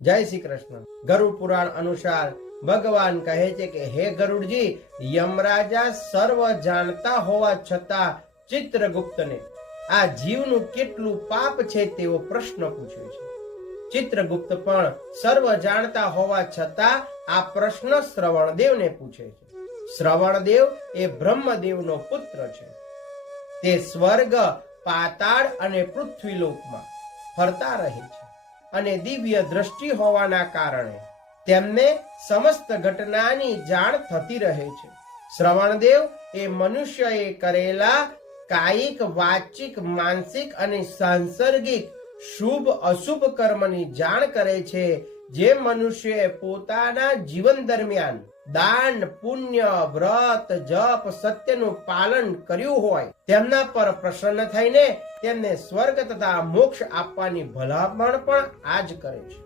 જય શ્રી કૃષ્ણ. ગરુડ પુરાણ અનુસાર ભગવાન કહે છે કે, હે ગરુડજી, યમરાજા સર્વ જાણતા હોવા છતાં ચિત્રગુપ્તને આ જીવનું કેટલું પાપ છે તેવો પ્રશ્ન પૂછ્યો છે. ચિત્રગુપ્ત પણ સર્વ જાણતા હોવા છતાં આ પ્રશ્ન શ્રવણદેવને પૂછે છે. શ્રવણદેવ એ બ્રહ્મદેવનો પુત્ર છે. તે સ્વર્ગ, પાતાળ અને પૃથ્વીલોકમાં ફરતા રહે છે. અને દિવ્ય દ્રષ્ટિ હોવાના કારણે તેમને સમસ્ત ઘટનાની જાણ થતી રહે છે. શ્રવણદેવ એ મનુષ્યએ કરેલા કાયિક, વાચિક, માનસિક અને સાંસર્ગિક શુભ અશુભ કર્મની જાણ કરે છે જે મનુષ્યએ પોતાના જીવન દરમિયાન દાન, પુણ્ય, વ્રત, જપ, સત્યનું પાલન કર્યું હોય, તેમના પર પ્રસન્ન થઈને તેમને સ્વર્ગ તથા મોક્ષ આપવાની ભલામણ પણ આજ કરે છે.